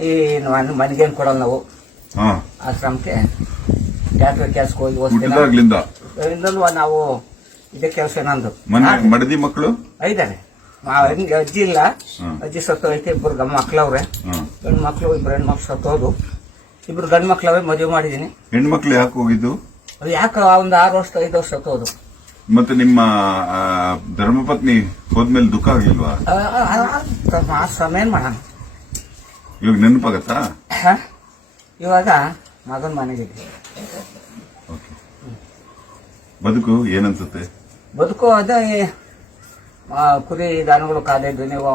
ಈ ಮನ್- ಮನೆಗೇನು ಕೊಡಲ್ಲ ನಾವು ಆಶ್ರಮಕ್ಕೆ ಟ್ಯಾಕ್ಟರ್ ಕೆಲ್ಸಕ್ಕೆ ಹೋಗಿ ಇನ್ನೊಂದು ನಾವು ಇದೇ ಕೆಲಸ ನಂದು ಮಡದಿ ಮಕ್ಕಳು ಐದಾರೆ ಹಿಂಗೆ ಅಜ್ಜಿ ಇಲ್ಲ ಅಜ್ಜಿ ಸತ್ತು ಐತೆ ಇಬ್ರು ಗಂಡು ಮಕ್ಳವ್ರೆ ಗಂಡು ಮಕ್ಳು ಇಬ್ರು ಹೆಣ್ಣು ಮಕ್ಳು ಸತ್ತೋದು ಇಬ್ರು ಗಂಡು ಮಕ್ಳವೇ ಮದುವೆ ಮಾಡಿದ್ದೀನಿ ಹೆಣ್ಮಕ್ಳು ಯಾಕೆ ಹೋಗಿದ್ದು ಅದು ಯಾಕೆ ಒಂದು ಆರು ವರ್ಷ ಐದು ವರ್ಷ ಸತ್ತೋದು ಮತ್ತೆ ನಿಮ್ಮ ಧರ್ಮಪತ್ನಿ ಹೋದ್ಮೇಲೆ ದುಃಖ ಆಗ್ಲಿಲ್ವಾ ಆ, ಸಮಯ ಏನ್ ಮಾಡೋಣ ಇವಾಗ ನೆನಪಾಗತ್ತಾ? ಇವಾಗ ಮಗನ ಮನೆಗೆ ಬದುಕು ಏನನ್ಸುತ್ತೆ? ಬದುಕು ಅದೇ ಕುರಿ ದಾನಗಳು ಕಾದಿದ್ದು ನೀವು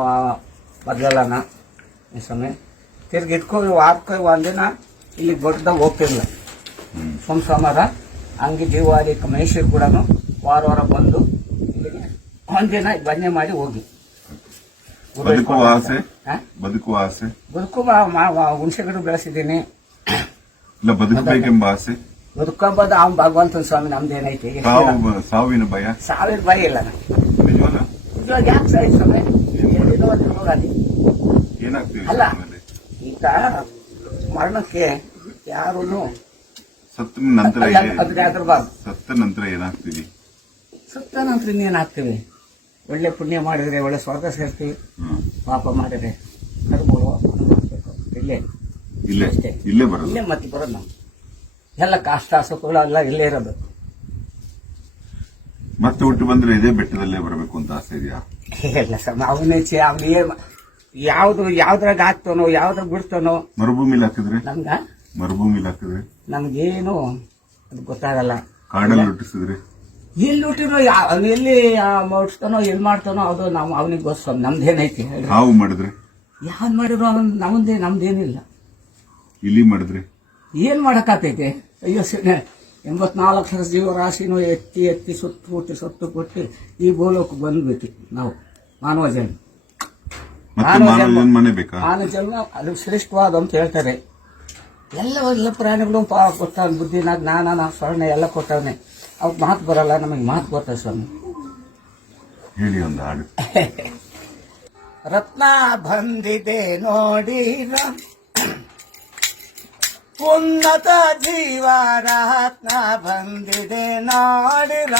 ಮೊದಲೆಲ್ಲನ ಈ ಸಮಯ. ತಿರ್ಗಿ ಇಟ್ಕೊ ವಾರಕ್ಕೆ ಒಂದಿನ ಇಲ್ಲಿ ಬಡ್ದಾಗ ಹೋಗ್ತಿರ್ಲಿಲ್ಲ. ಸೋಮ ಸೋಮವಾರ ಹಂಗೆ ಜೀವಾರಿ ಮೈಸೂರು ಕೂಡ ವಾರ ವಾರ ಬಂದು ಇಲ್ಲಿಗೆ ಒಂದಿನ ಬನ್ನಿ ಮಾಡಿ ಹೋಗಿ. ಬದುಕುವ ಆಸೆ? ಬದುಕುವ ಆಸೆ? ಬದುಕು ಮಾ- ಮಾ- ಮಾ- ಹುಣ್ಸೆ ಗಿಡ ಬೆಳೆಸಿದ್ದೀನಿ. ಇಲ್ಲ ಬದುಕಬೇಕೆಂಬ ಆಸೆ? ಬದುಕೊಂಬದು ಅವ್ನು ಭಗವಂತನ ಸ್ವಾಮಿ ನಮ್ದು ಏನೈತೆ? ಸಾವಿನ ಭಯ? ಸ್ವಾಮಿನ ಭಯ ಇಲ್ಲ ಇವಾಗ ಯಾಕೆ ಸಾಯಿ ಸ್ವಾಮಿ ಏನಾಗ್ತೀವಿ ಅಲ್ಲ. ಈಗ ಮರಣಕ್ಕೆ ಯಾರು ಸತ್ತ ನಂತರ ಅದ್ರ ಸತ್ತ ನಂತರ ಏನಾಗ್ತೀವಿ ಸತ್ತ ನಂತರ ಇನ್ನೇನು ಹಾಕ್ತೀವಿ ಒಳ್ಳೆ ಪುಣ್ಯ ಮಾಡಿದ್ರೆ ಒಳ್ಳೆ ಸ್ವರ್ಗ ಸೇರ್ತೀವಿ ಪಾಪ ಮಾಡಿದ್ರೆ ಇಲ್ಲೇ. ಇಲ್ಲೇ. ಅಷ್ಟೇ. ಇಲ್ಲೇ ಬರೋದು. ಇಲ್ಲೇ ಮತ್ತೆ ಬರೋದು ನಾವು. ಎಲ್ಲ ಕಷ್ಟ ಸುಖಗಳು ಎಲ್ಲ ಇಲ್ಲೇ ಇರೋದು. ಮತ್ತೆ ಹುಟ್ಟು ಬಂದ್ರೆ ಇದೇ ಬೆಟ್ಟದಲ್ಲೇ ಬರಬೇಕು ಅಂತ ಆಸೆ ಇದೆಯಾ? ಇಲ್ಲ ಸರ್ ಅವನೇ ಚೆ ಅವನಿಗೆ ಯಾವ್ದು ಯಾವ್ದ್ರಾಗ ಹಾಕ್ತಾನೋ ಯಾವ್ದ್ರಾಗ ಬಿಡ್ತಾನೋ. ಮರುಭೂಮಿಲಿ ಹಾಕಿದ್ರೆ? ನಮ್ಗ? ಮರುಭೂಮಿಲಿ ಹಾಕಿದ್ರೆ? ನಮ್ಗೇನು ಅದು ಗೊತ್ತಾಗಲ್ಲ. ಕಾಡಲ್ಲಿ ಹುಟ್ಟಿಸಿದ್ರೆ? ಎಲ್ಲಿ ಹುಟ್ಟಿರೋ ಅವ್ ಎಲ್ಲಿ ಮಾಡಿಸ್ತಾನೋ ಎಲ್ಲಿ ಮಾಡ್ತಾನೋ ಅದು ನಾವು ಅವನಿಗೆ ಗೊತ್ತ ನಮ್ದೇನೈತಿ ಏನೈತಿ ಹಾವು ಮಾಡಿದ್ರೆ? ಯಾವ್ದು ಮಾಡಿದ್ರು ಅವನ್ ನಮ್ದೇ ನಮ್ದೇನಿಲ್ಲ. ಇಲ್ಲಿ ಮಾಡಿದ್ರೆ? ಏನ್ ಮಾಡಕ್ಕಾತೈತೆ ಅಯ್ಯೋ ಸೇನೆ ಎಂಬತ್ನಾಲ್ಕು ಲಕ್ಷ ಜೀವರಾಶಿನೂ ಎತ್ತಿ ಎತ್ತಿ ಸುತ್ತು ಕೊಟ್ಟು ಸುತ್ತು ಕೊಟ್ಟು ಈ ಗೋಲೋಕ್ ಬಂದ್ಬಿಟ್ಟು ನಾವು ಮಾನವ ಜನ್ಮ. ಮಾನವ ಜನ್ಮ. ಅದು ಶ್ರೇಷ್ಠವಾದ ಅಂತ ಹೇಳ್ತಾರೆ. ಎಲ್ಲ ಎಲ್ಲ ಪ್ರಾಣಿಗಳು ಪಾ ಕೊಟ್ಟ ಬುದ್ಧಿನ ಜ್ಞಾನನ ಸ್ವರ್ಣ ಎಲ್ಲ ಕೊಟ್ಟವನೆ. ಅವ್ಕೆ ಮಾತು ಬರಲ್ಲ ನಮಗೆ ಮಾತು ಬರ್ತದೆ ಸ್ವಾಮಿ? ಹೇಳಿ ಒಂದು ಹಾಡು. ರತ್ನ ಬಂದಿದೆ ನೋಡಿರ ಉನ್ನತ ಜೀವ ರತ್ನ ಬಂದಿದೆ ನೋಡಿರ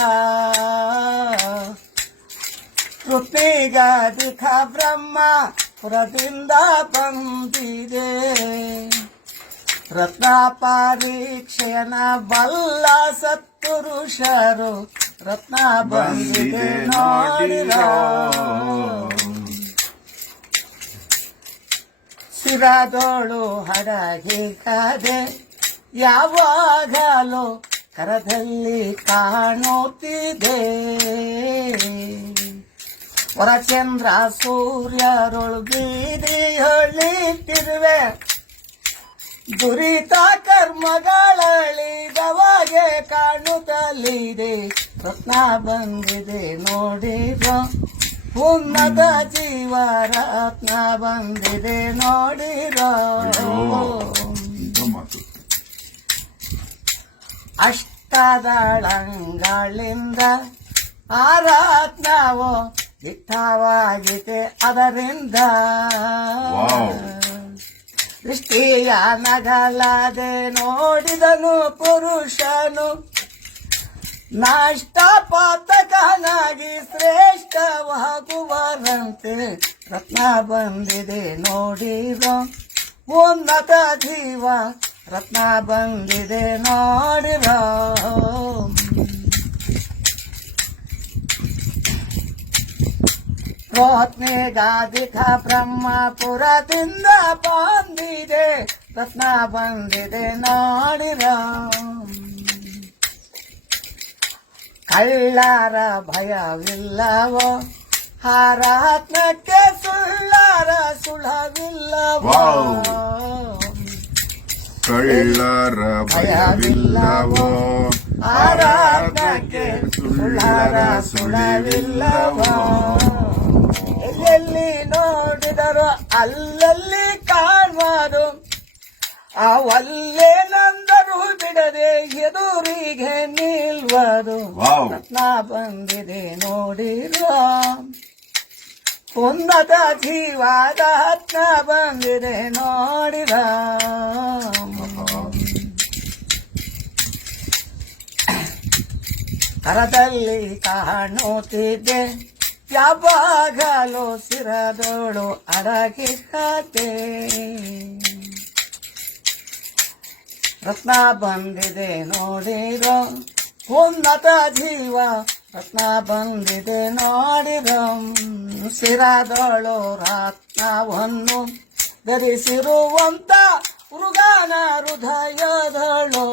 ಕೃತಿಗಾಧಿಕ ಬ್ರಹ್ಮ ಪುರದಿಂದ ಬಂದಿದೆ. ರತ್ನ ಪರೀಕ್ಷೆಯನ ಬಲ್ಲ ಸತ್ಪುರುಷರು ರತ್ನ ಬಂದಿದೆ ನೋಡಿರ. ಸಿರಾದೋಳು ಹಡಗಿ ಕದೆ ಯಾವಾಗಲೂ ಕರದಲ್ಲಿ ಕಾಣುತ್ತಿದೆ. ಹೊರಚಂದ್ರ ಸೂರ್ಯರೊಳು ಬೀದಿ ಹೊಳಿತಿರುವೆ ದುರಿತ ಕರ್ಮಗಳಿದವಾಗೆ ಕಾಣುತ್ತಲಿದೆ. ರತ್ನ ಬಂದಿದೆ ನೋಡಿರೋ ಉನ್ನತ ಜೀವ ರತ್ನ ಬಂದಿದೆ ನೋಡಿರೋ ಅಷ್ಟದಳಂಗಳಿಂದ ಆ ರತ್ನವು ಅದರಿಂದ. ದೃಷ್ಟಿಯ ನಗಲಾದೆ ನೋಡಿದನು ಪುರುಷನು. ನಾಷ್ಟಪಾತಕನಾಗಿ ಶ್ರೇಷ್ಠವಾಗುವರಂತೆ ರತ್ನ ಬಂದಿದೆ ನೋಡಿರೋ. ಉನ್ನತ ಜೀವ ರತ್ನ ಬಂದಿದೆ ನೋಡಿರೋ. ಗಾದಿಕ ಬ್ರಹ್ಮಪುರದಿಂದ ಬಂದಿದೆ. ರತ್ನ ಬಂದಿದೆ ನಾಡಿನ ಕಳ್ಳಾರ ಭಯವಿಲ್ಲವೋ? ಹಾರಾತ್ಮಕ್ಕೆ ಸುಳ್ಳಾರ ಸುಳವಿಲ್ಲವೋ? ಕಳ್ಳಾರ ಭಯವಿಲ್ಲವೋ? ಹಾರಾತ್ಮಕ್ಕೆ ಸುಳ್ಳಾರ ಸುಳವಿಲ್ಲವೋ? ಎಲ್ಲೆಲ್ಲಿ ನೋಡಿದರು ಅಲ್ಲಲ್ಲಿ ಕಾಣುವರು ಅವಲ್ಲೇ ನಂದರು ಬಿಡದೆ ಎದುರಿಗೆ ನಿಲ್ವರು ನಾ ಬಂದಿದೆ ನೋಡಿರೋ. ಉನ್ನತ ಜೀವಾದ ಹತ್ತ ಬಂದಿದೆ ನೋಡಿದ ಕರದಲ್ಲಿ ಕಾಣುತ್ತಿದ್ದೆ. ಯಾವಾಗಲೂ ಸಿರದೋಳು ಅಡಗಿ ಕತೆ ರತ್ನ ಬಂದಿದೆ ನೋಡಿರೋ, ಉನ್ನತ ಜೀವ ರತ್ನ ಬಂದಿದೆ ನೋಡಿರೋ. ಸಿರದೋಳು ರತ್ನವನ್ನು ಧರಿಸಿರುವಂತ ಮೃಗಾನ ಹೃದಯದಳು.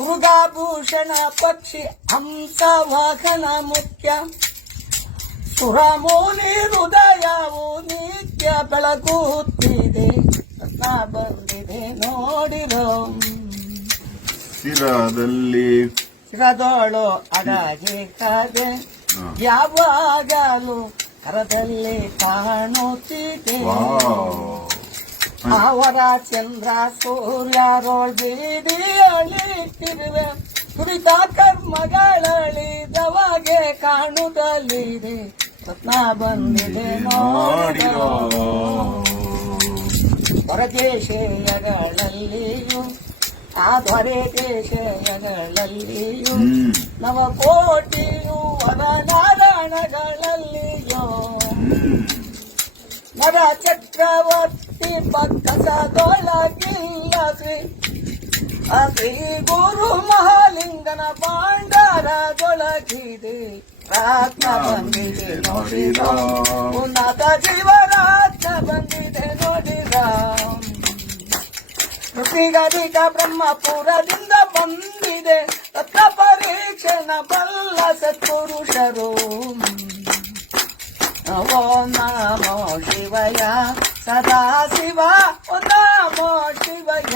ಮೃಗಾಭೂಷಣ ಪಕ್ಷಿ ಹಂಸ ವಾಹನ ಮುಖ್ಯ. ಸುರಮೂಲಿ ಹೃದಯವು ನಿತ್ಯ ಬೆಳಗುತ್ತಿದೆ ರತ್ನ ಬಂದಿದೆ ನೋಡಿರೋ. ಶಿರದಲ್ಲಿ ಶಿರದೋಳು ಅಡಾಗಿ ಕಾದೆ. ಯಾವಾಗಲೂ ಕರದಲ್ಲಿ ಕಾಣುತ್ತಿದೆ. ಅವರ ಚಂದ್ರ ಸೂರ್ಯರೋಳ್ ಬೀದಿಯಳಿತಿರುವೆ ಕುರಿತ ಕರ್ಮಗಳಳಿದವಾಗೆ ಕಾಣುತ್ತಲಿದೆ ರತ್ನ ಬಂದಿದೆ ನೋಡಿರೋ. ನೋಡಿರೋ ಹೊರದೇಶಗಳಲ್ಲಿಯೂ ಆ ದೇಶಗಳಲ್ಲಿಯೂ ನವ ನವಕೋಟಿಯು ಹೊರ ಹ್ಮ್ ನರ ಚಕ್ರವರ್ತಿ ಪಕ್ಕಸದೊಳಗಿಲ್ಲ ಶ್ರೀ ಆ ಶ್ರೀ ಗುರು ಮಹಾಲಿಂಗನ ಭಾಂಡಾರದೊಳಗಿದೆ ರಾತ್ಮ ಬಂದಿದೆ ನೋಡಿದ ಉನ್ನತ ಜೀವರಾತ್ಮ ಬಂದಿದೆ ನೋಡಿದ ಋಷಿಗರಿಗ ಬ್ರಹ್ಮಪುರದಿಂದ ಬಂದಿದೆ ತತ್ರ ಪರೀಕ್ಷಣ ಬಲ್ಲ ಸತ್ಪುರುಷರು ಓಂ ನಮೋ ಶಿವಯ ಸದಾ ಶಿವ ಓಂ ನಮೋ ಶಿವಯ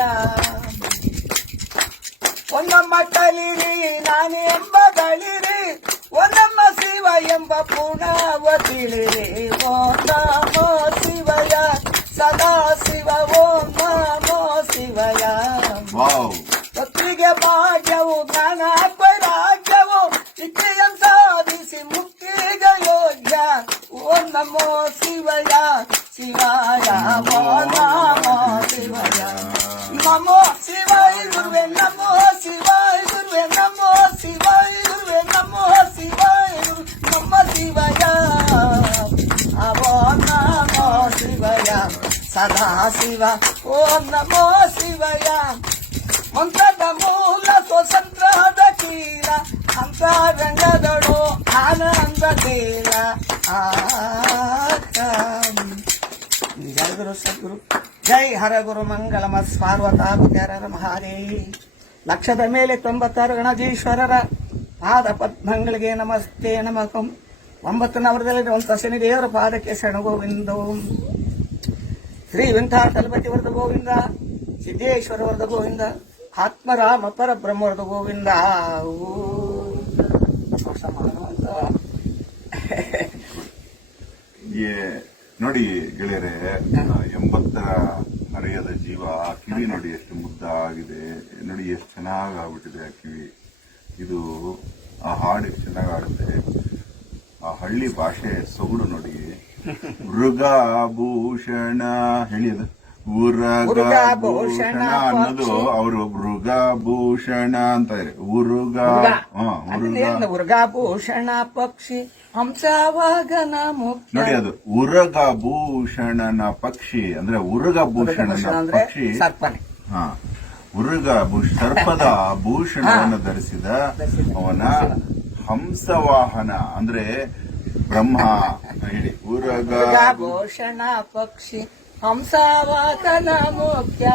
ಒಂದಮ್ಮ ಕಲಿರಿ ನಾನು ಎಂಬ ಗಳಿರಿ ಒಂದಮ್ಮ ಶಿವ ಎಂಬ ಪುಣವ ತಿಳಿರಿ ಓಂ ನಮೋ ಶಿವಯ ಸದಾ ಶಿವ ಓಂ ನಮೋ ಶಿವಯ ವಾವ್ ಭಕ್ತಿಗೆ ಓಂ ನಮೋ ಶಿವಯ ಶಿವಾಯ ಓ ನಮೋ ಶಿವಯ ನಮೋ ಶಿವಾಯ ಗುರುವೆ ನಮೋ ಶಿವಾಯ ಗುರುವೆ ನಮೋ ಶಿವಾಯ ಗುರುವೆ ನಮೋ ಶಿವಾಯ ಗುರು ನಮ ಶಿವಯ ಓ ನಮೋ ಶಿವಯ ಸದಾ ಶಿವ ಓಂ ನಮೋ ಶಿವಯ ಮಂತ್ರದ ಮೂಲ ಸ್ವತಂತ್ರದ ತೀರ ಅಂತರಂಗದಳು ಆನಂದ ತೀರ ಜಯ ಗುರು ಸದ್ಗುರು. ಜೈ ಹರಗುರು ಮಂಗಳಮ ಪಾರ್ವತಾಭ್ಯರ ಮಹಾದೇವಿ. ಲಕ್ಷದ ಮೇಲೆ ತೊಂಬತ್ತಾರು ಗಣಜೀಶ್ವರರ ಪಾದ ಪದ್ಮಗಳಿಗೆ ನಮಸ್ತೆ ನಮಕಂ ಒಂಬತ್ತು ಒಂದು ಶನಿ ದೇವರ ಪಾದಕ್ಕೆ ಶರಣಗೋವಿಂದೋ. ಶ್ರೀ ವೆಂಕಟಾಚಲಪತಿ ವರದ ಗೋವಿಂದ. ಸಿದ್ದೇಶ್ವರ ವರದ ಗೋವಿಂದ. ಆತ್ಮರಾಮ ಪರಬ್ರಹ್ಮ ವರದ ಗೋವಿಂದ ಏ ನೋಡಿ ಗೆಳೆಯರೆ, ಎಂಬತ್ತರ ಹರೆಯದ ಜೀವ, ಆ ಕಿವಿ ನೋಡಿ ಎಷ್ಟು ಮುದ್ದಾಗಿದೆ, ನೋಡಿ ಎಷ್ಟು ಚೆನ್ನಾಗಿ ಆಗ್ಬಿಟ್ಟಿದೆ ಆ ಕಿವಿ. ಇದು ಆ ಹಾಡು ಎಷ್ಟು ಚೆನ್ನಾಗಿ ಆಡುತ್ತೆ ಆ ಹಳ್ಳಿ ಭಾಷೆ ಸೊಗಡು ನೋಡಿ. ಮೃಗಾಭೂಷಣ ಹೇಳಿ ಅದು ಉರಗಭೂಷಣ ಅನ್ನೋದು ಅವರು ಮೃಗಭೂಷಣ ಅಂತ ಇದೆ. ಉರುಗ ಉರ್ಗಾಭೂಷಣ ಪಕ್ಷಿ? ಹಂಸಾವಾಗನ ನೋಡಿ ಅದು ಉರಗಭೂಷಣನ ಪಕ್ಷಿ ಅಂದ್ರೆ ಉರಗಭೂಷಣನ ಉರ್ಗಭೂಷಣ ಪಕ್ಷಿ. ಸರ್ಪನೆ. ಹಾ ಉರುಗ ಸರ್ಪದ ಭೂಷಣವನ್ನು ಧರಿಸಿದ ಅವನ ಹಂಸವಾಹನ ಅಂದ್ರೆ ಬ್ರಹ್ಮ. ಹೇಳಿ ಉರಗ ಭೂಷಣ ಪಕ್ಷಿ. ಹಂಸವಾಗನ ಮುಖ್ಯ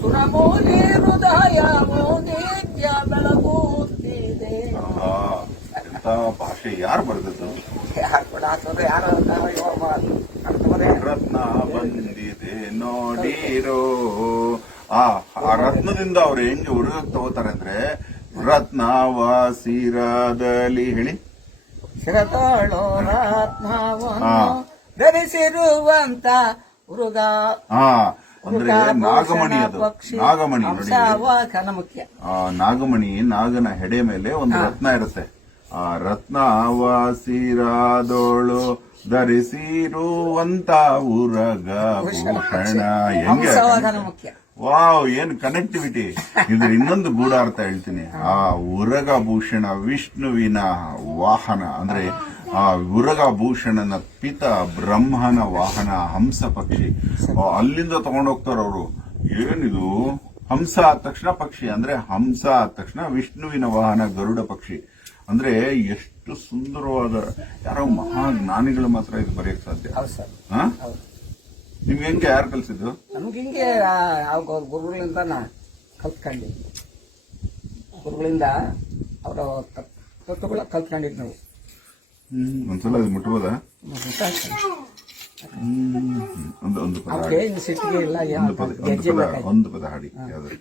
ಸುರಮೂಲಿ ಹೃದಯ ನಿತ್ಯ ಬೆಳಗುತ್ತಿದೆ. ಭಾಷೆ ಯಾರು ಬರೆದದ್ದು? ಯಾರು ಕೂಡ ರತ್ನ ಬಂದಿದೆ ನೋಡಿರೋ. ಆ ಆ ರತ್ನದಿಂದ ಅವ್ರು ಹೆಂಗೆ ಉರುಗ ತಗೋತಾರೆ ಅಂದ್ರೆ ರತ್ನವಾಸಿರದಲ್ಲಿ ಹೇಳಿ. ಶಿರತಾಳೋ ರತ್ನವನ್ನು ಹಾ. ಧರಿಸಿರುವಂತ ಹುರುಗ ಹಾ ಅಂದ್ರೆ ನಾಗಮಣಿ ಅದು. ನಾಗಮಣಿ ನೋಡಿ. ಮುಖ್ಯ ಆ ನಾಗಮಣಿ ನಾಗನ ಹೆಡೆ ಮೇಲೆ ಒಂದು ರತ್ನ ಇರುತ್ತೆ. ಆ ರತ್ನ ವಾಸಿರಾದೋಳು ಧರಿಸಿರುವಂತ ಉರಗ ಭೂಷಣ ಹೆಂಗೆ ವಾವ್ ಏನ್ ಕನೆಕ್ಟಿವಿಟಿ. ಇದ್ರ ಇನ್ನೊಂದು ಗೂಢಾರ್ಥ ಹೇಳ್ತೀನಿ. ಆ ಉರಗ ಭೂಷಣ ವಿಷ್ಣುವಿನ ವಾಹನ. ಅಂದ್ರೆ ಆ ಉರಗ ಭೂಷಣನ ಪಿತ ಬ್ರಹ್ಮನ ವಾಹನ ಹಂಸ ಪಕ್ಷಿ. ಅಲ್ಲಿಂದ ತಗೊಂಡೋಗ್ತಾರ ಅವರು. ಏನಿದು? ಹಂಸ ಆದ ತಕ್ಷಣ ಪಕ್ಷಿ ಅಂದ್ರೆ ಹಂಸ ಆದ ತಕ್ಷಣ ವಿಷ್ಣುವಿನ ವಾಹನ ಗರುಡ ಪಕ್ಷಿ. ಅಂದ್ರೆ ಎಷ್ಟು ಸುಂದರವಾದ ಯಾರೋ ಮಹಾಜ್ಞಾನಿಗಳು ಮಾತ್ರ ಇದು ಬರೆಯಕ್ ಸಾಧ್ಯ. ನಿಮ್ಗೆ ಹೆಂಗೆ ಯಾರು ಕಲ್ಸಿದ್ದು? ನಮ್ಗೆ ಹಿಂಗೆ ಗುರುಗಳಿಂದ ನಾ ಕಲ್ತ್ಕೊಂಡಿದ್ವಿ ಗುರುಗಳಿಂದ ಅವರ ತತ್ವಗಳ ಕಲ್ತ್ಕೊಂಡಿದ್ವಿ ನಾವು. ಒಂದ್ಸಲ ಅದು ಮುಟ್ಬೋದಾ ಒಂದು ಒಂದು ಪದ ಅವ್ರಿಗೆ ಹಾಡಿ ಇನ್ನು ಸಿಟ್ಟಿಗೆ ಇಲ್ಲ ಒಂದು ಏನು ಪದ ಒಂದು ಗೆಜ್ಜೆ ಪದ ಬೇಕಾಯ್ತು ಒಂದು ಪದ ಹಾಡಿ ಯಾವ್ದು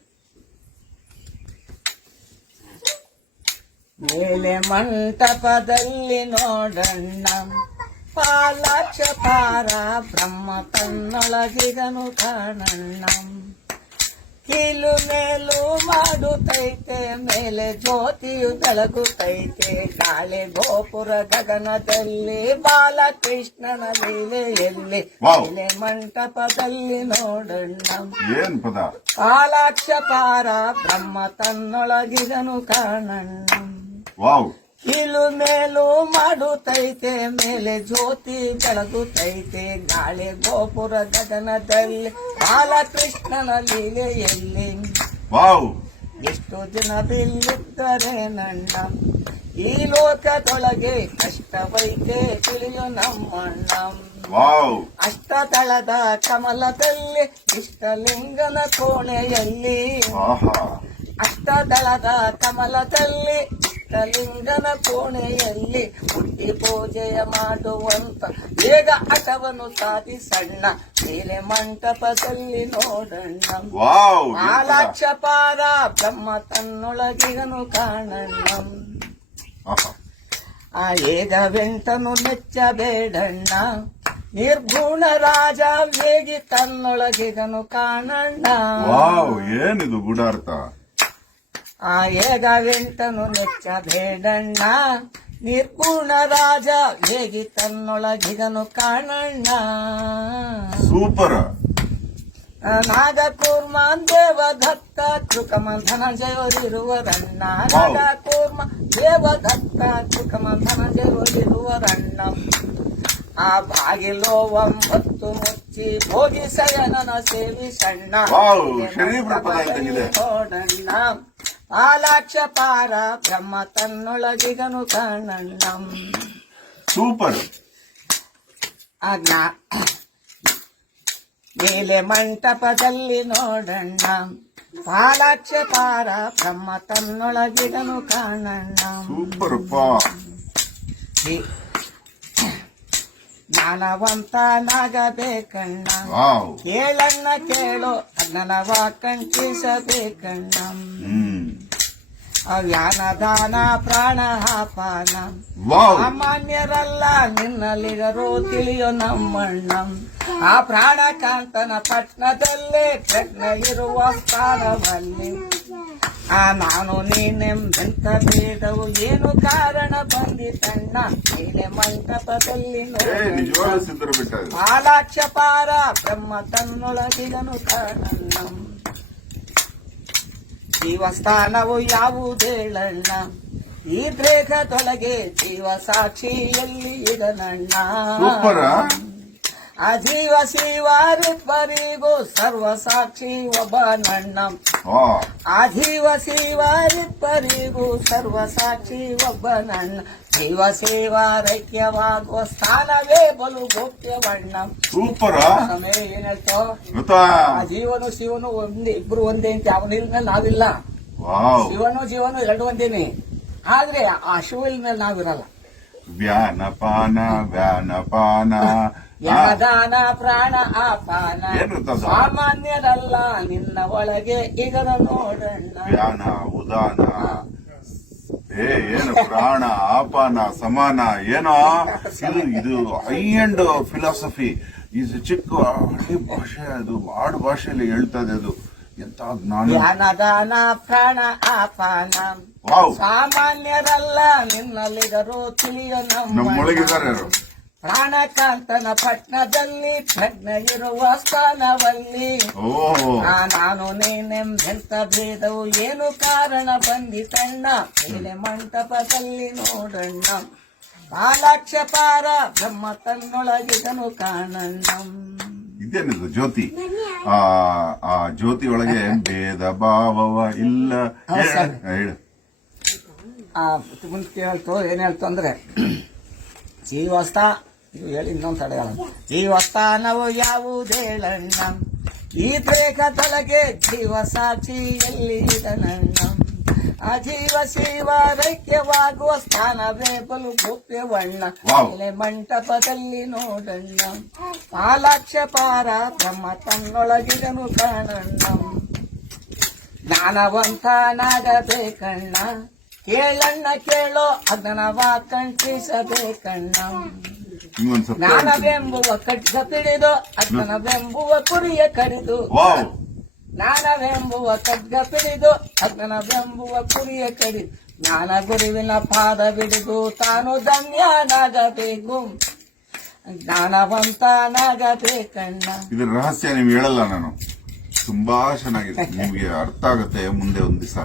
ಮೇಲೆ ಮಂಟಪದಲ್ಲಿ ನೋಡಣ್ಣ ಪಾಲಾಕ್ಷ ಪಾರ ಬ್ರಹ್ಮ ತನ್ನೊಳಗಿಗನು ಕಾಣಣ್ಣ ಕೀಲು ಮೇಲು ಮಾಡುತ್ತೈತೆ ಮೇಲೆ ಜ್ಯೋತಿಯು ಬೆಳಗುತ್ತೈತೆ ಕಾಳೆ ಗೋಪುರ ಗಗನದಲ್ಲಿ ಬಾಲಕೃಷ್ಣನ ಲೀಲೆಯಲ್ಲಿ. ಎಲ್ಲಿ ಮೇಲೆ ಮಂಟಪದಲ್ಲಿ ನೋಡಣ್ಣ. ಏನ್ ಪದ? ಕಾಲಾಕ್ಷ ಪಾರ ಬ್ರಹ್ಮ ತನ್ನೊಳಗಿದನು ಕಾಣಣ್ಣ. ವಾವ್. ಕೀಲು ಮೇಲು ಮಾಡುತ್ತೈತೆ ಮೇಲೆ ಜ್ಯೋತಿ ಬೆಳಗುತ್ತೈತೆ. ಗಾಳಿ ಗೋಪುರ ಗಗನದಲ್ಲಿ ಬಾಲಕೃಷ್ಣನ ಲೀಲೆಯಲ್ಲಿ. ವಾವ್. ಎಷ್ಟು ದಿನವಿಲ್ಲಿದ್ದರೆ ನನ್ನ ಈ ಲೋಕದೊಳಗೆ ಕಷ್ಟವೈತೆ ತಿಳಿಯು ನಮ್ಮಣ್ಣ. ಅಷ್ಟತಳದ ಕಮಲದಲ್ಲಿ ಇಷ್ಟಲಿಂಗನ ಕೋಣೆಯಲ್ಲಿ. ಅಷ್ಟದಳದ ಕಮಲದಲ್ಲಿ ಇಷ್ಟಲಿಂಗನ ಕೋಣೆಯಲ್ಲಿ ಹುಟ್ಟಿ ಪೂಜೆಯ ಮಾಡುವಂತ ಬೇಗ ಅಟವನು ಸಾಧಿ ಸಣ್ಣ ಮೇಲೆ ಮಂಟಪದಲ್ಲಿ ನೋಡಣ್ಣ. ಮಾಲಾಕ್ಷ ಪಾರ ಬ್ರಹ್ಮ ತನ್ನೊಳಗಿಗನು ಕಾಣಣ್ಣ. ಆ ಏಗ ವೆಂಟನು ಮೆಚ್ಚಬೇಡಣ್ಣ. ನಿರ್ಗುಣ ರಾಜ ವೇಗಿ ತನ್ನೊಳಗಿಗನು ಕಾಣಣ್ಣ. ಏನಿದು ಗೂಢಾರ್ಥ? ಆ ಏಗವೆಂಟನು ಮೆಚ್ಚಬೇಡಣ್ಣ. ನಿರ್ಪೂರ್ಣ ರಾಜ ಹೇಗಿ ತನ್ನೊಳಗಿದನು ಕಾಣಣ್ಣ. ಸೂಪರ್. ನಾಗಕೂರ್ಮಾನ್ ದೇವದತ್ತ ಕೃಕಮ ಧನಂಜಯವರಿರುವರಣ್ಣ ನಾಗಕೂರ್ಮ ದೇವದತ್ತ ಕೃಕಮ ಧನಜಯೋರಿರುವರಣ್ಣ ಆ ಬಾಗಿಲು ಒಂಬತ್ತು ಮುಚ್ಚಿ ಭೋಗಿ ಸಯನನ ಸೇವಿ ಸಣ್ಣ ನೋಡಣ್ಣ ಪಾಲಾಕ್ಷ ಪಾರ ಬ್ರಹ್ಮ ತನ್ನೊಳಗಿಗನು ಕಾಣಣ್ಣ ಸೂಪರ್ ಆಜ್ಞ ಮೇಲೆ ಮಂಟಪದಲ್ಲಿ ನೋಡಣ್ಣ ಪಾಲಾಕ್ಷ ಪಾರ ಬ್ರಹ್ಮ ತನ್ನೊಳಗಿಗನು ಕಾಣಣ್ಣ ಸೂಪರ್ ಪಾ ಈ ಜ್ಞಾನವಂತನಾಗಬೇಕಣ್ಣ ವಾವ್ ಕೇಳಣ್ಣ ಕೇಳೋ ಅಜ್ಞಾನವ ಕಂಠಿಸಬೇಕಣ್ಣ ಹ್ಮ್ ಅವ್ಯಾನ ದಾನ ಪ್ರಾಣ ಹಾಪಾನ ಸಾಮಾನ್ಯರಲ್ಲ ನಿನ್ನಲ್ಲಿಗರು ತಿಳಿಯೋ ನಮ್ಮಣ್ಣ. ಆ ಪ್ರಾಣಕಾಂತನ ಪಟ್ನದಲ್ಲೇ ಇರುವ ಸ್ಥಾನವಲ್ಲಿ. ಆ ನಾನು ನೀನೆಂಬೆಂತ ಭೇದವು ಏನು ಕಾರಣ ಬಂದಿತಣ್ಣ ನೀನೆ ಮಂಟಪದಲ್ಲಿ ಪಾಲಾಕ್ಷ. ಪಾರ ಬ್ರಹ್ಮ ತನ್ನೊಳಗಿಗನು ಕಾಣಣ್ಣ ಜೀವಸ್ಥಾನವು ಯಾವುದೇಳಣ್ಣ? ಈ ದೇಹದೊಳಗೆ ಜೀವ ಸಾಕ್ಷಿಯಲ್ಲಿ ಇದನಣ್ಣ ಸೂಪರ ವಾರಿ ಪರಿಗೂ ಸರ್ವ ಸಾಕ್ಷಿ ಒಬ್ಬನಣ್ಣ ನಣ್ಣ ಅಜೀವ ಜೀವ ಶಿವರಿಬ್ಬರಿಗೂ ಸರ್ವ ಸಾಕ್ಷಿ ಒಬ್ಬನಣ್ಣ ಜೀವ ಸೇವಾರೈಕ್ಯವಾಗುವ ಸ್ಥಾನವೇ ಬಲು ಗೋಪ್ಯವಣ್ಣ ಬಣ್ಣ. ಸಮಯ ಏನ್ ಹೇಳ್ತೋ ಗೊತ್ತಾ ಆ ಜೀವನು ಶಿವನು ಒಂದೇ ಇಬ್ರು ಒಂದೇ ಅಂತ ಅವನಿಲ್ಲ ನಾವಿಲ್ಲ. ವಾವ್. ಶಿವನು ಜೀವನು ಎರಡು ಒಂದೇನೆ. ಆದ್ರೆ ಆ ಶಿವಲ್ ಮೇಲೆ ನಾವಿರಲ್ಲ. ವ್ಯಾನಪಾನ ವ್ಯಾನಪಾನ. ಯಾದಾನ ಯಮದಾನ ಪ್ರಾಣ ಆಪಾನ. ಏನ್ ಗೊತ್ತದ? ಸಾಮಾನ್ಯರಲ್ಲ ನಿನ್ನ ಒಳಗೆ ಇದರ ನೋಡಣ್ಣ. ವ್ಯಾನ ಉದಾನ. ಏ ಏನು ಪ್ರಾಣ ಆಪಾನ ಸಮಾನ ಏನೋ? ಇದು ಇದು ಹೈ ಅಂಡ್ ಫಿಲಾಸಫಿ ಇದು ಚಿಕ್ಕ ಹಳ್ಳಿ ಭಾಷೆ ಅದು ಆಡು ಭಾಷೆಯಲ್ಲಿ ಹೇಳ್ತದೆ ಅದು. ಎಂತ ಜ್ಞಾನ? ದಾನ ಪ್ರಾಣ ಆಪಾನ. ಸಾಮಾನ್ಯರಲ್ಲ ನಿನ್ನಲ್ಲಿಗರು ತಿಳಿಯೋ ನಮ್ಮೊಳಗಿದ್ದಾರೆ ಪ್ರಾಣಕಾಂತನ ಪಟ್ಟಣದಲ್ಲಿ ಪ್ರಜ್ಞೆ ಇರುವ ಸ್ಥಾನವಲ್ಲಿ. ನಾನು ನೀನೆಂಬೆಂತ ಭೇದವು ಏನು ಕಾರಣ? ಬಂದಿತಣ್ಣ ಮೇಲೆ ಮಂಟಪದಲ್ಲಿ ನೋಡಣ್ಣ. ಬಾಲಾಕ್ಷ ಪಾರ ಬ್ರಹ್ಮ ತನ್ನೊಳಗಿದನು ಕಾಣಣ್ಣ. ಇದೇನಿದು ಜ್ಯೋತಿ? ಆ ಆ ಜ್ಯೋತಿ ಒಳಗೆ ಭೇದ ಭಾವವ ಇಲ್ಲ. ಹೇಳು. ಆ ಮುಂದಕ್ಕೆ ಹೇಳ್ತು ಏನು ಹೇಳ್ತು ಅಂದರೆ ಜೀವಸ್ಥ ಇದು ಹೇಳಿ ಇನ್ನೊಂದು ತಡೆಗಳ ಜೀವಸ್ಥಾನವು ಯಾವುದೇಳಣ್ಣ ಈ ದೇಹದೊಳಗೆ ಜೀವ ಸಾಕ್ಷಿ ಎಲ್ಲಿ ಅಜೀವ ಶಿವ ರೈಕ್ಯವಾಗುವ ಸ್ಥಾನವೇ ಬಲು ಗೋಪ್ಯವಣ್ಣ. ಮೇಲೆ ಮಂಟಪದಲ್ಲಿ ನೋಡಣ್ಣ. ಪಾಲಾಕ್ಷ ಪಾರ ಬ್ರಹ್ಮ ತನ್ನೊಳಗಿದನು ಕಾಣಣ್ಣ. ಜ್ಞಾನವಂತನಾಗಬೇಕಣ್ಣ ಕೇಳಣ್ಣ ಕೇಳೋ ಅಜ್ಞಾನವ ಕಂಠಿಸಬೇಕಣ್ಣ ಬೆಂಬುವ ಕಟ್ಟಿಸ ತಿಳಿದು ಪಿಡಿದು ಅಜ್ಞಾನವೆಂಬುವ ಕುರಿಯ ಕರೆದು ವಾವ್. ಜ್ಞಾನವೆಂಬುವ ಖಡ್ಗ ಪಿಡಿದು ಬೆಂಬುವ ಕುರಿಯ ಕಡಿದು ಜ್ಞಾನ ಗುರುವಿನ ಪಾದ ಬಿಡಿದು ತಾನು ಧನ್ಯನಾಗಬೇಕು. ಜ್ಞಾನವಂತನಾಗಬೇಕಣ್ಣ ಇದು ರಹಸ್ಯ ನೀವು ಹೇಳಲ್ಲ ನಾನು. ತುಂಬಾ ಚೆನ್ನಾಗಿದೆ. ನಿಮ್ಗೆ ಅರ್ಥ ಆಗುತ್ತೆ ಮುಂದೆ ಒಂದ್ ದಿವಸ.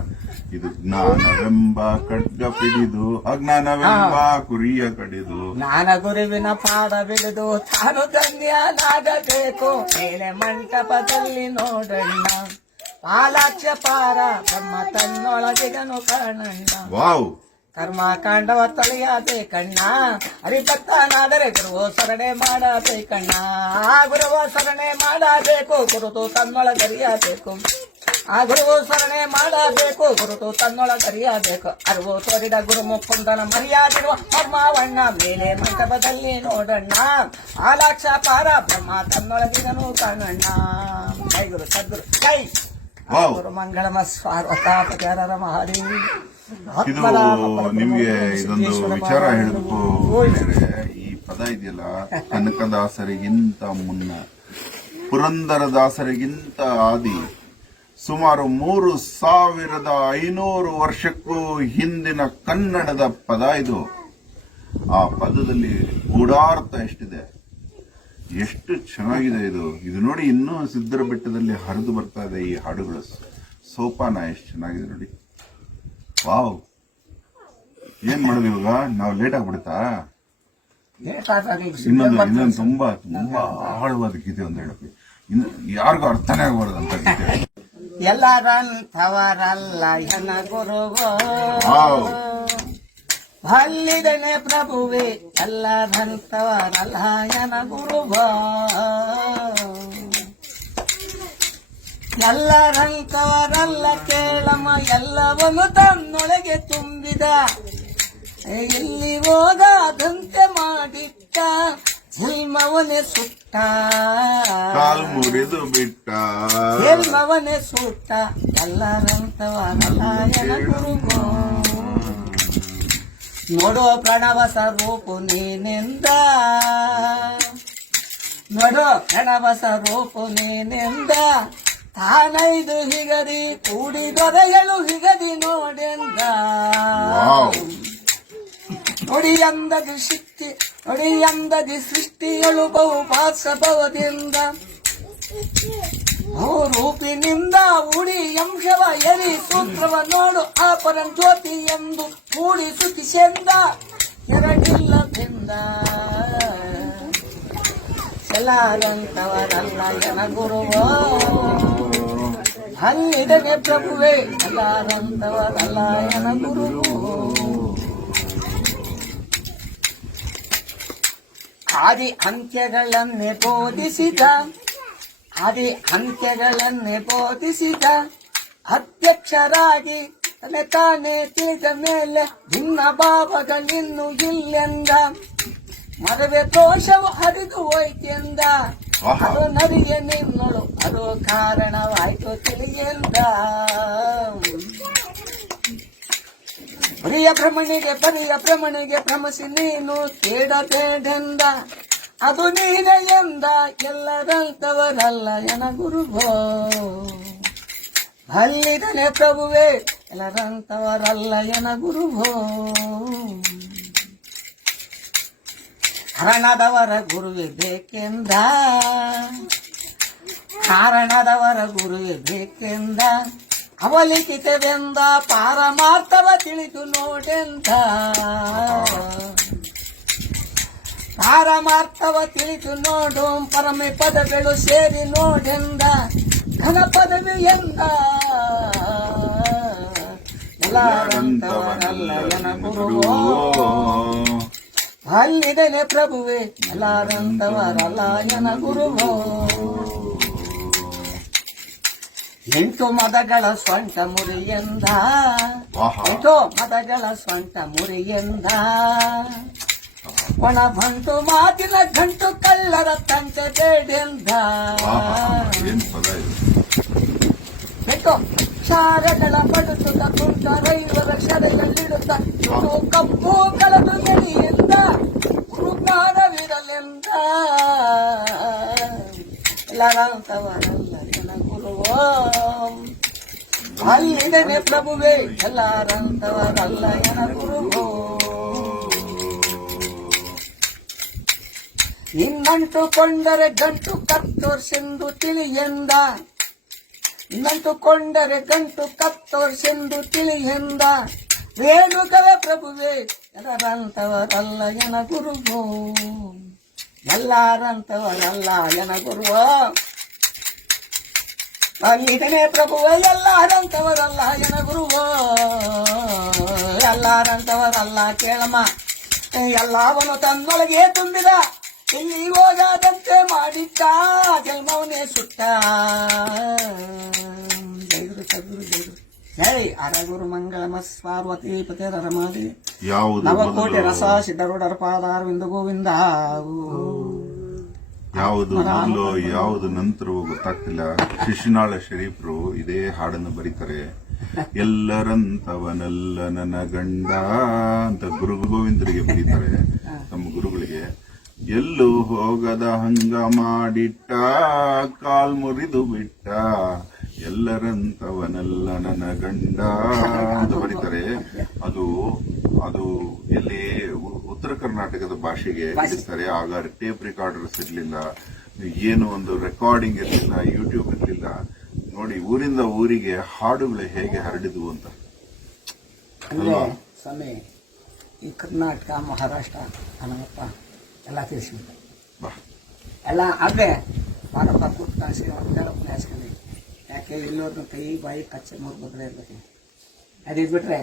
ಇದು ಜ್ಞಾನವೆಂಬ ಖಡ್ಗ ಪಿಡಿದು ಅಜ್ಞಾನವೆಂಬ ಕುರಿಯ ಕಡಿದು. ಜ್ಞಾನ ಗುರುವಿನ ಪಾದ ಬಿಡಿದು ತಾನು ಧನ್ಯನಾಗಬೇಕು ಮೇಲೆ ಮಂಟಪದಲ್ಲಿ ನೋಡಣ್ಣ. ಪಾಲಾಕ್ಷ ಪಾರ ಬ್ರಹ್ಮ ತನ್ನೊಳಗಿಗನು ಕಾಣಣ್ಣ. ವಾವ್. ಯಾಚೆ ಕಣ್ಣ. ಹರಿಭಕ್ತನಾದರೆ ಗುರುವ ಸರಣೆ ಮಾಡಬೇಕಣ್ಣ ಗುರುವ ಸರಣೆ ಮಾಡಬೇಕು ಗುರುತು ತನ್ನೊಳಗರಿಯಬೇಕು ಆ ಗುರುವು ಸರಣೆ ಮಾಡಬೇಕು. ಗುರುತು ತನ್ನೊಳಗರಿಯಬೇಕು ಅರಿವು ತೋರಿದ ಗುರು ಮುಕುಂದನ ಮರ್ಯಾದಿರುವ ಪರಮಾವಣ್ಣ ಮೇಲೆ ಮಂಟಪದಲ್ಲಿ ನೋಡಣ್ಣ. ಆಲಾಕ್ಷ ಪಾರ ಬ್ರಹ್ಮ ತನ್ನೊಳಗಿನೂ ಕಾಣಣ್ಣ. ಕೈ ಗುರು ಸದ್ಗುರು ಕೈ. ಗುರು ಮಂಗಳಮ ಸ್ವಾಗತಾಪಚಾರ ಮಹಾದೇವಿ ಇದು ನಿಮ್ಗೆ ಇದೊಂದು ವಿಚಾರ ಹೇಳಬೇಕು ಈ ಪದ ಇದೆಯಲ್ಲ ಕನಕದಾಸರಿಗಿಂತ ಮುನ್ನ. ಪುರಂದರದಾಸರಿಗಿಂತ ಆದಿ. ಸುಮಾರು ಮೂರು ಸಾವಿರದ ಐನೂರು ವರ್ಷಕ್ಕೂ ಹಿಂದಿನ ಕನ್ನಡದ ಪದ ಇದು. ಆ ಪದದಲ್ಲಿ ಗೂಢಾರ್ಥ ಎಷ್ಟಿದೆ? ಎಷ್ಟು ಚೆನ್ನಾಗಿದೆ ಇದು. ಇದು ನೋಡಿ ಇನ್ನೂ ಸಿದ್ಧರ ಬೆಟ್ಟದಲ್ಲಿ ಹರಿದು ಬರ್ತಾ ಇದೆ ಈ ಹಾಡುಗಳು. ಸೋಪಾನ ಎಷ್ಟು ಚೆನ್ನಾಗಿದೆ ನೋಡಿ. ವಾವ್. ಏನ್ ಮಾಡೋದು ಇವಾಗ? ನಾವು ಲೇಟ್ ಆಗ್ಬಿಡುತ್ತಾ? ಇನ್ನೊಂದು ಇನ್ನೊಂದು ತುಂಬಾ ತುಂಬಾ ಆಳವಾದ ಗೀತೆ ಒಂದು ಹೇಳಕ್ಕೆ ಇನ್ನು ಯಾರಿಗೂ ಅರ್ಥನೇ ಆಗಬಾರ್ದು ಅಂತ ಗೀತೆ. ಎಲ್ಲರಂಥವರಲ್ಲ ಎನ ಗುರುಗೋ ಹಲ್ಲಿದನೆ ಪ್ರಭುವೆ ಎಲ್ಲರಂಥವರಲ್ಲ ಎನ ಗುರುವೋ. ಎಲ್ಲರಂಥವರಲ್ಲ ಕೇಳಮ್ಮ ಎಲ್ಲವನ್ನು ತನ್ನೊಳಗೆ ತುಂಬಿದ. ಎಲ್ಲಿ ಹೋಗದಂತೆ ಮಾಡಿಟ್ಟ ಜನ್ಮವನೇ ಸುಟ್ಟ. ಕಾಲು ಮುರಿದು ಬಿಟ್ಟ. ಜನ್ಮವನೇ ಸುಟ್ಟ. ಎಲ್ಲರಂಥವರಲ್ಲ ಎನ ಗುರುಗೋ ನೋಡೋ ಪ್ರಣವ ಸ್ವರೂಪು ನೀನೆಂದ. ನೋಡೋ ಪ್ರಣವ ಸ್ವರೂಪು ನೀನೆಂದ. ತಾನೈದು ಹಿಗದಿ ಕೂಡಿ ಗೊರೆಗಳು ಹಿಗದಿ ನೋಡೆಂದ. ಅಂದದಿ ಶಕ್ತಿ ನೋಡಿ ಅಂದದಿ ಸೃಷ್ಟಿಗಳು ಬಹು ಭಾಸಭವದಿಂದ ಓ ರೂಪಿನಿಂದ ಉಡಿ ಅಂಶವ ಎರಿ ಸೂತ್ರವ ನೋಡು ಆ ಜ್ಯೋತಿ ಎಂದು ಕೂಡಿ ಸುತಿಸೆಂದ ಎರಡಿಲ್ಲದಿಂದ ಎಲ್ಲಾರಂತವರಲ್ಲ ಜನ ಗುರುವೋ. ಹಲ್ಲಿಡನೆ ಪ್ರಭುವೆ ಎಲ್ಲಾರಂತವರಲ್ಲ ಜನ ಗುರುವೋ. ಆದಿ ಅಂತ್ಯಗಳನ್ನೇ ಬೋಧಿಸಿದ ಆದಿ ಅಂತ್ಯಗಳನ್ನೇ ಬೋಧಿಸಿದ ಅಧ್ಯಕ್ಷರಾಗಿ ತನ್ನ ತಾನೇ ತಿಳಿದ ಮೇಲೆ ಭಿನ್ನ ಭಾವಗಳಿನ್ನು ಇಲ್ಲೆಂದ? ಮದುವೆ ದೋಷವು ಹರಿದು ಹೋಯ್ತೆಂದ. ಅದು ನರಿಗೆ ನಿನ್ನಳು ಅದು ಕಾರಣವಾಯ್ತು ತಿಳಿಯೆಂದ? ಪ್ರಿಯ ಭ್ರಮಣಿಗೆ ಪರಿಯ ಭ್ರಮಣಿಗೆ ಭ್ರಮಸಿ ನೀನು ಕೇಳಬೇಡೆಂದ ಅದು ನೀನೆ ಎಂದ, ಎಲ್ಲರಂತವರಲ್ಲ ಎನ ಗುರುಗೋ ಅಲ್ಲಿದನೆ ಪ್ರಭುವೆ, ಎಲ್ಲರಂತವರಲ್ಲ ಎನ ಗುರುಗೋ ಕಾರಣದವರ ಗುರುವೆ ಬೇಕೆಂದ? ಕಾರಣದವರ ಗುರುವೆ ಬೇಕೆಂದ? ಅವಲಿಖಿತವೆಂದ ಪಾರಮಾರ್ಥವ ತಿಳಿದು ನೋಡೆಂದ ಪಾರಮಾರ್ಥವ ತಿಳಿದು ನೋಡು, ಪರಮೆ ಪದಗಳು ಸೇರಿ ನೋಡೆಂದ, ಘನ ಪದವಿ ಎಂದ. ಅಲ್ಲಿದೆ ಅಲ್ಲಿದನೆ ಪ್ರಭುವೆ ಎಲ್ಲಾರಂತವರಲ್ಲ ಎನ ಗುರುವೋ ಎಂಟು ಮದಗಳ ಸ್ವಂತ ಮುರಿಯಂದ ವಾಹ. ಎಂಟು ಮದಗಳ ಸ್ವಂತ ಮುರಿಯಂದ ಒಣ ಬಂಟು ಮಾತಿನ ಗಂಟು ಕಳ್ಳರ ತಂಟೆ ಬೇಡೆಂದ ವಾಹ ಏನ್ ಪದ ಇದು ಎಂಟು ಕ್ಷಾರಗಳ ಪಡುತ್ತ ಕುಂಟ ರೈವರ ಕ್ಷರದಲ್ಲಿಡುತ್ತ ಇದು ಕಪ್ಪು ಕಳೆದು ಎಣಿಯಿಂದ ಗುರುಜ್ಞಾನವಿರಲೆಂದ ಎಲ್ಲರಂತವರಲ್ಲ ಜನ ಗುರುವೋ ಅಲ್ಲಿದನೆ ಪ್ರಭುವೆ ಎಲ್ಲರಂತವರಲ್ಲ ಎನ ಗುರುವೋ ನಿನ್ನಂಟುಕೊಂಡರೆ ಗಂಟು ಕತ್ತೋರ್ಸೆಂದು ತಿಳಿಯೆಂದ ನಿನ್ನಂಟುಕೊಂಡರೆ ಗಂಟು ಕತ್ತೋರ್ಸೆಂದು ತಿಳಿಯೆಂದ ರೇಣುಕರ ಪ್ರಭುವೇ ಎಲ್ಲರಂತವರಲ್ಲ ಎನ ಗುರುವೋ ಎಲ್ಲಾರಂತವರಲ್ಲ ಎನ ಗುರುವೋ ಅಲ್ಲಿದನೆ ಪ್ರಭುವ ಎಲ್ಲಾರಂತವರಲ್ಲ ಜನ ಗುರುವ? ಎಲ್ಲಾರಂತವರಲ್ಲ ಕೇಳಮ್ಮ. ಎಲ್ಲವನು ತನ್ನೊಳಗೆ ತುಂಬಿದ. ಇಲ್ಲಿ ಹೋಗದಂತೆ ಮಾಡಿಟ್ಟ ಜನ್ಮವನೇ ಸುಟ್ಟ. ಜೈಗುರು ಸದ್ಗುರು ಜೈಗುರು ಹೇಳಿ ಅರಗುರು ಮಂಗಳಮ ಪಾರ್ವತಿ ಪತಿ ರಮಾದಿ ನವಕೋಟಿ ರಸ ಸಿದ್ಧರೂಢರ ಪಾದಾರವಿಂದ ಗೋವಿಂದ. ಯಾವುದು ಮೊದಲು ಯಾವುದು ನಂತರವೂ ಗೊತ್ತಾಗ್ತಿಲ್ಲ. ಶಿಶುನಾಳ ಶರೀಫ್ರು ಇದೇ ಹಾಡನ್ನು ಬರೀತಾರೆ. ಎಲ್ಲರಂತವನಲ್ಲ ನನ್ನ ಗಂಡ ಅಂತ ಗುರು ಗೋವಿಂದರಿಗೆ ಬರೀತಾರೆ ತಮ್ಮ ಗುರುಗಳಿಗೆ. ಎಲ್ಲೂ ಹೋಗದ ಹಂಗ ಮಾಡಿಟ್ಟ ಕಾಲ್ ಮುರಿದು ಬಿಟ್ಟ. ಎಲ್ಲರಂತವನಲ್ಲ ನನ್ನ ಗಂಡ ಅಂತ ಬರೀತಾರೆ. ಅದು ಅದು ಎಲ್ಲಿ ಉತ್ತರ ಕರ್ನಾಟಕದ ಭಾಷೆಗೆ ಹಿಡಿಸ್ತಾರೆ ಆಗ ಟೇಪ್ ರೆಕಾರ್ಡರ್ಸ್ ಇರ್ಲಿಲ್ಲ ಏನು ಒಂದು ರೆಕಾರ್ಡಿಂಗ್ ಇರಲಿಲ್ಲ ಯೂಟ್ಯೂಬ್ ಇರಲಿಲ್ಲ. ನೋಡಿ ಊರಿಂದ ಊರಿಗೆ ಹಾಡುಗಳು ಹೇಗೆ ಹರಡಿದ್ವು ಅಂತ. ಸ್ವಾಮಿ ಈ ಕರ್ನಾಟಕ ಮಹಾರಾಷ್ಟ್ರ ಹನುಮಪ್ಪ ಎಲ್ಲ ತಿಳಿಸ್ಬಿಟ್ಟು ಎಲ್ಲ ಅದೇ ಪಾರಪ್ಪ ಕೂತ್ಕಾಣಿಸಿ ಒಂದೆರಡು ಹಾಸ್ಕೊಂಡು ಯಾಕೆ ಇಲ್ಲೋರ್ನ ಕೈ ಬಾಯಿ ಕಚ್ಚೆ ಮೂರು ಇರ್ಬೇಕು. ಇರ್ಬೇಕು ಅದಿದ್ಬಿಟ್ರೆ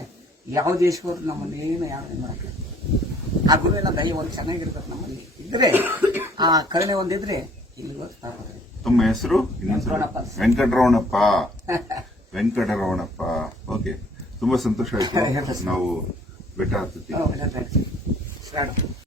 ಯಾವ ದೇಶಕ್ಕವ್ರು ನಮ್ಮನ್ನೇನು ಯಾರು ಮಾಡಕ್ಕೆ? ಆ ಗುರುವಿನ ದಯ ಒಂದು ಚೆನ್ನಾಗಿರ್ಬೇಕು ನಮ್ಮಲ್ಲಿ. ಇದ್ರೆ ಆ ಕರುಣೆ ಒಂದಿದ್ರೆ ಇಲ್ಲಿ ಗೊತ್ತಾಗೋದ್ರೆ ತಮ್ಮ ಹೆಸರು? ವೆಂಕಟರಮಣಪ್ಪ. ವೆಂಕಟರಮಣಪ್ಪ. ಓಕೆ ತುಂಬಾ ಸಂತೋಷ ಆಯ್ತು. ನಾವು ಬೆಟ್ಟ ಹತ್ತಿ